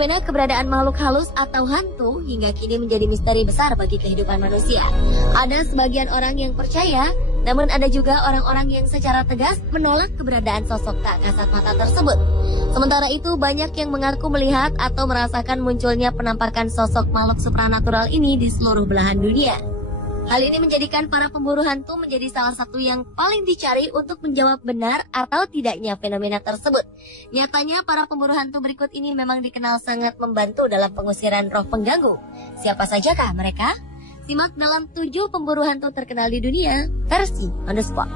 Fenomena keberadaan makhluk halus atau hantu hingga kini menjadi misteri besar bagi kehidupan manusia. Ada sebagian orang yang percaya, namun ada juga orang-orang yang secara tegas menolak keberadaan sosok tak kasat mata tersebut. Sementara itu, banyak yang mengaku melihat atau merasakan munculnya penampakan sosok makhluk supranatural ini di seluruh belahan dunia. Hal ini menjadikan para pemburu hantu menjadi salah satu yang paling dicari untuk menjawab benar atau tidaknya fenomena tersebut. Nyatanya, para pemburu hantu berikut ini memang dikenal sangat membantu dalam pengusiran roh pengganggu. Siapa sajakah mereka? Simak dalam 7 pemburu hantu terkenal di dunia, versi On The Spot.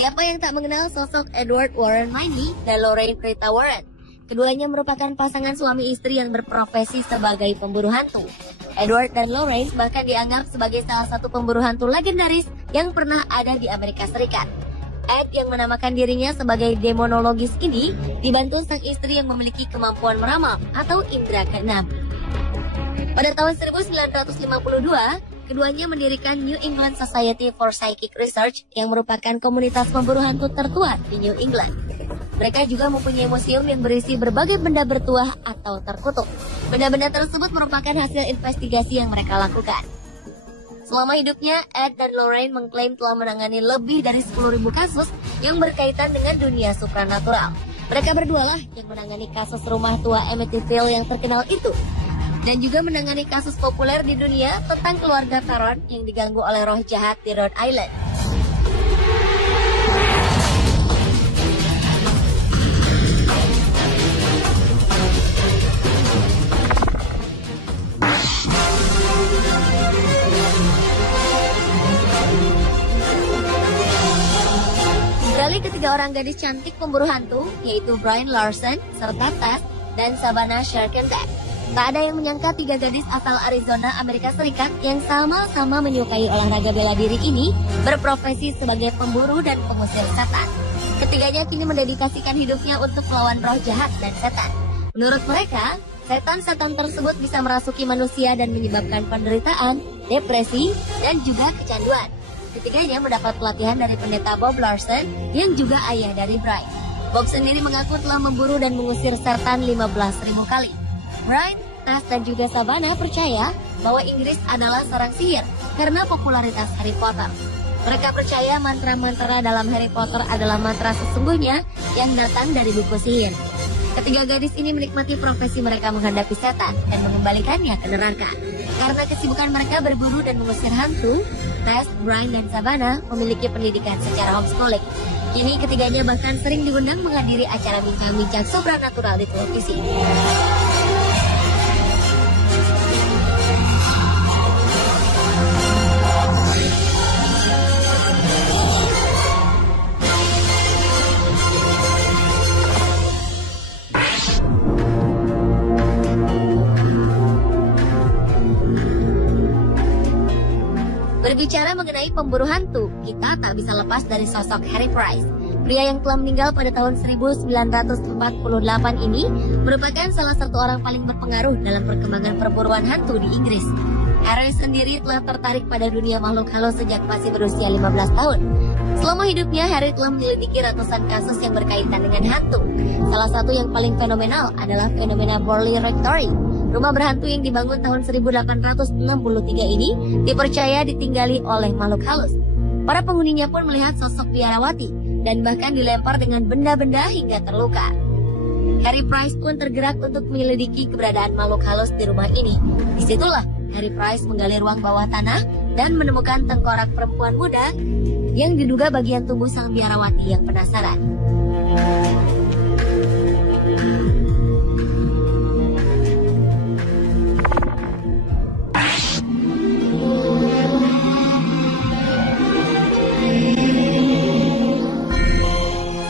Siapa yang tak mengenal sosok Edward Warren Miney dan Lorraine Rita Warren? Keduanya merupakan pasangan suami istri yang berprofesi sebagai pemburu hantu. Edward dan Lorraine bahkan dianggap sebagai salah satu pemburu hantu legendaris yang pernah ada di Amerika Serikat. Ed yang menamakan dirinya sebagai demonologis ini dibantu sang istri yang memiliki kemampuan meramal atau indera keenam. Pada tahun 1952, keduanya mendirikan New England Society for Psychic Research yang merupakan komunitas pemburu hantu tertua di New England. Mereka juga mempunyai museum yang berisi berbagai benda bertuah atau terkutuk. Benda-benda tersebut merupakan hasil investigasi yang mereka lakukan. Selama hidupnya, Ed dan Lorraine mengklaim telah menangani lebih dari 10.000 kasus yang berkaitan dengan dunia supranatural. Mereka berdualah yang menangani kasus rumah tua Amityville yang terkenal itu, dan juga menangani kasus populer di dunia tentang keluarga Taron yang diganggu oleh roh jahat di Rhode Island. Beralih ketiga orang gadis cantik pemburu hantu, yaitu Brian Larson, serta Tess dan Savannah Sherkenbeck. Tak ada yang menyangka 3 gadis asal Arizona, Amerika Serikat yang sama-sama menyukai olahraga bela diri ini berprofesi sebagai pemburu dan pengusir setan. Ketiganya kini mendedikasikan hidupnya untuk melawan roh jahat dan setan. Menurut mereka, setan-setan tersebut bisa merasuki manusia dan menyebabkan penderitaan, depresi, dan juga kecanduan. Ketiganya mendapat pelatihan dari pendeta Bob Larson yang juga ayah dari Brian. Bob sendiri mengaku telah memburu dan mengusir setan 15.000 kali. Brian, Tess, dan juga Savannah percaya bahwa Inggris adalah sarang sihir karena popularitas Harry Potter. Mereka percaya mantra-mantra dalam Harry Potter adalah mantra sesungguhnya yang datang dari buku sihir. Ketiga gadis ini menikmati profesi mereka menghadapi setan dan mengembalikannya ke neraka. Karena kesibukan mereka berburu dan mengusir hantu, Tess, Brian, dan Savannah memiliki pendidikan secara homeschooling. Kini ketiganya bahkan sering diundang menghadiri acara bincang-bincang supranatural di televisi. Berbicara mengenai pemburu hantu, kita tak bisa lepas dari sosok Harry Price. Pria yang telah meninggal pada tahun 1948 ini merupakan salah satu orang paling berpengaruh dalam perkembangan perburuan hantu di Inggris. Harry sendiri telah tertarik pada dunia makhluk halus sejak masih berusia 15 tahun. Selama hidupnya, Harry telah menyelidiki ratusan kasus yang berkaitan dengan hantu. Salah satu yang paling fenomenal adalah fenomena Borley Rectory. Rumah berhantu yang dibangun tahun 1863 ini dipercaya ditinggali oleh makhluk halus. Para penghuninya pun melihat sosok biarawati dan bahkan dilempar dengan benda-benda hingga terluka. Harry Price pun tergerak untuk menyelidiki keberadaan makhluk halus di rumah ini. Disitulah Harry Price menggali ruang bawah tanah dan menemukan tengkorak perempuan muda yang diduga bagian tubuh sang biarawati yang penasaran.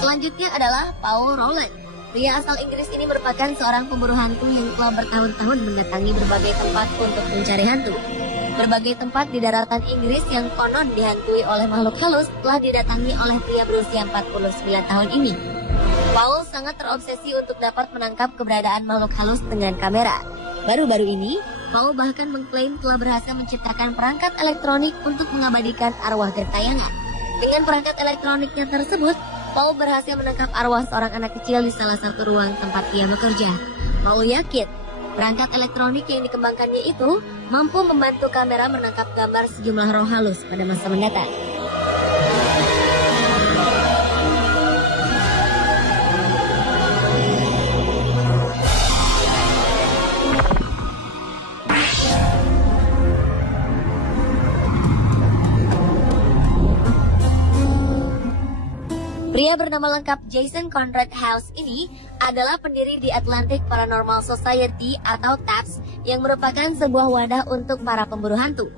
Selanjutnya adalah Paul Rowland. Pria asal Inggris ini merupakan seorang pemburu hantu yang telah bertahun-tahun mendatangi berbagai tempat untuk mencari hantu. Berbagai tempat di daratan Inggris yang konon dihantui oleh makhluk halus telah didatangi oleh pria berusia 49 tahun ini. Paul sangat terobsesi untuk dapat menangkap keberadaan makhluk halus dengan kamera. Baru-baru ini, Paul bahkan mengklaim telah berhasil menciptakan perangkat elektronik untuk mengabadikan arwah gentayangan. Dengan perangkat elektroniknya tersebut, Paul berhasil menangkap arwah seorang anak kecil di salah satu ruang tempat ia bekerja. Paul yakin, perangkat elektronik yang dikembangkannya itu mampu membantu kamera menangkap gambar sejumlah roh halus pada masa mendatang. Pria bernama lengkap Jason Conrad House ini adalah pendiri di Atlantic Paranormal Society atau TAPS yang merupakan sebuah wadah untuk para pemburu hantu.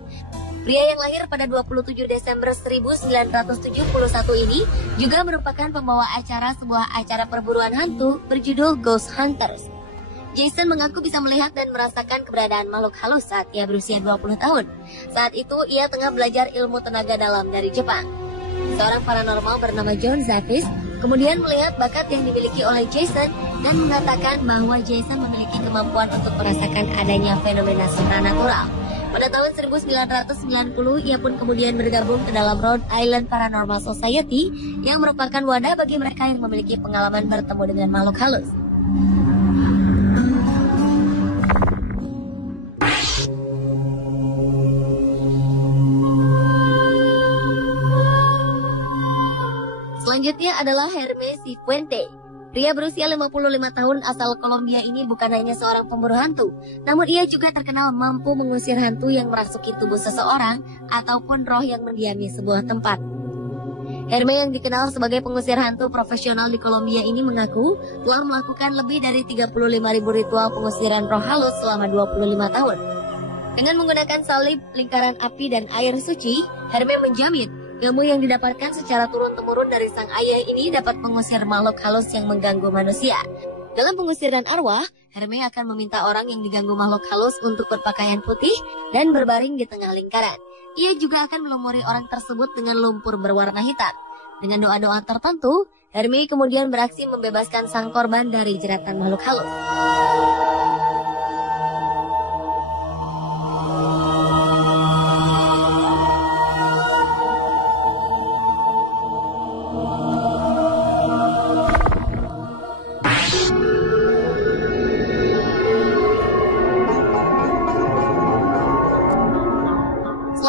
Pria yang lahir pada 27 Desember 1971 ini juga merupakan pembawa acara sebuah acara perburuan hantu berjudul Ghost Hunters. Jason mengaku bisa melihat dan merasakan keberadaan makhluk halus saat ia berusia 20 tahun. Saat itu ia tengah belajar ilmu tenaga dalam dari Jepang. Seorang paranormal bernama John Zaffis kemudian melihat bakat yang dimiliki oleh Jason dan mengatakan bahwa Jason memiliki kemampuan untuk merasakan adanya fenomena supranatural. Pada tahun 1990, ia pun kemudian bergabung ke dalam Rhode Island Paranormal Society yang merupakan wadah bagi mereka yang memiliki pengalaman bertemu dengan makhluk halus. Selanjutnya adalah Hermes Cifuente. Pria berusia 55 tahun asal Kolombia ini bukan hanya seorang pemburu hantu, namun ia juga terkenal mampu mengusir hantu yang merasuki tubuh seseorang ataupun roh yang mendiami sebuah tempat. Hermes yang dikenal sebagai pengusir hantu profesional di Kolombia ini mengaku telah melakukan lebih dari 35.000 ritual pengusiran roh halus selama 25 tahun. Dengan menggunakan salib, lingkaran api, dan air suci, Hermes menjamin ilmu yang didapatkan secara turun-temurun dari sang ayah ini dapat mengusir makhluk halus yang mengganggu manusia. Dalam pengusiran arwah, Hermes akan meminta orang yang diganggu makhluk halus untuk berpakaian putih dan berbaring di tengah lingkaran. Ia juga akan melumuri orang tersebut dengan lumpur berwarna hitam. Dengan doa-doa tertentu, Hermes kemudian beraksi membebaskan sang korban dari jeratan makhluk halus.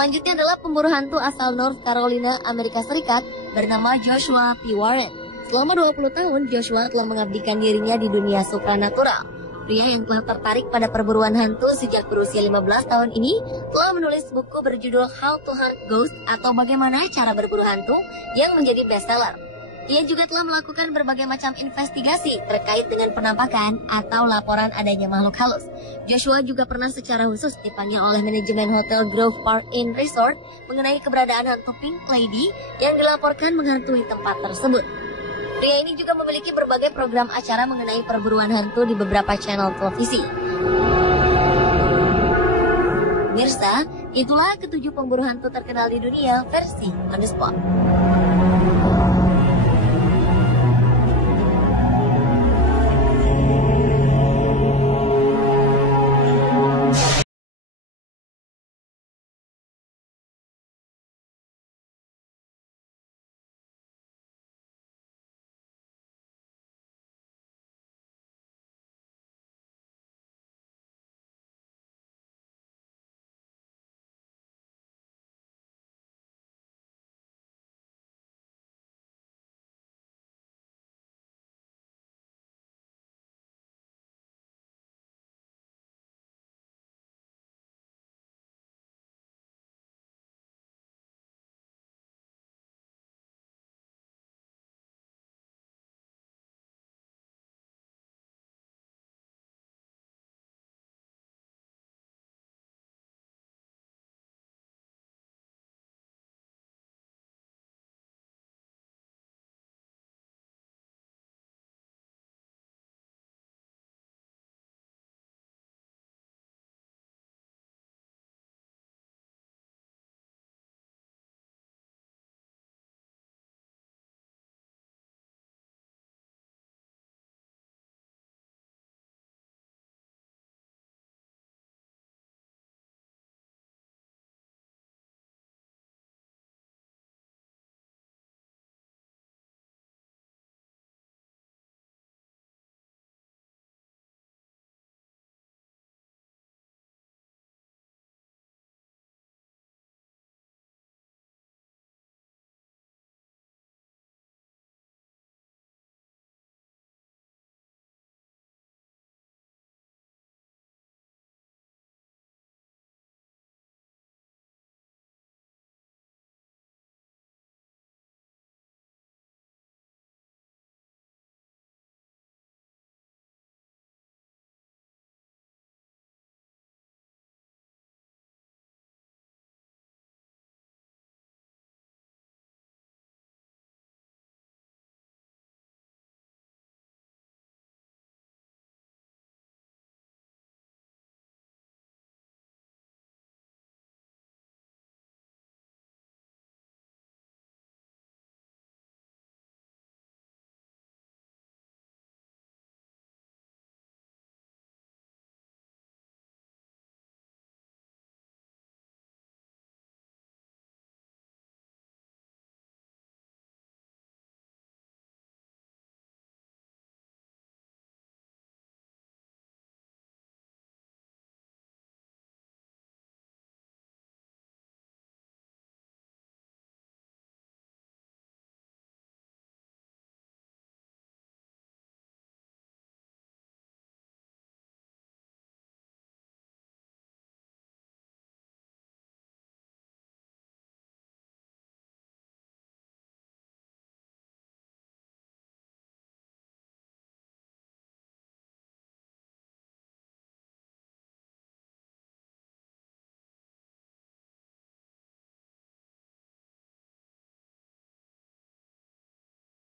Selanjutnya adalah pemburu hantu asal North Carolina, Amerika Serikat bernama Joshua P. Warren. Selama 20 tahun, Joshua telah mengabdikan dirinya di dunia supranatural. Pria yang telah tertarik pada perburuan hantu sejak berusia 15 tahun ini telah menulis buku berjudul How to Hunt Ghosts atau Bagaimana Cara Berburu Hantu yang menjadi bestseller. Ia juga telah melakukan berbagai macam investigasi terkait dengan penampakan atau laporan adanya makhluk halus. Joshua juga pernah secara khusus dipanggil oleh manajemen Hotel Grove Park Inn Resort mengenai keberadaan hantu Pink Lady yang dilaporkan menghantui tempat tersebut. Pria ini juga memiliki berbagai program acara mengenai perburuan hantu di beberapa channel televisi. Mirsa, itulah ketujuh pemburu hantu terkenal di dunia versi On The Spot.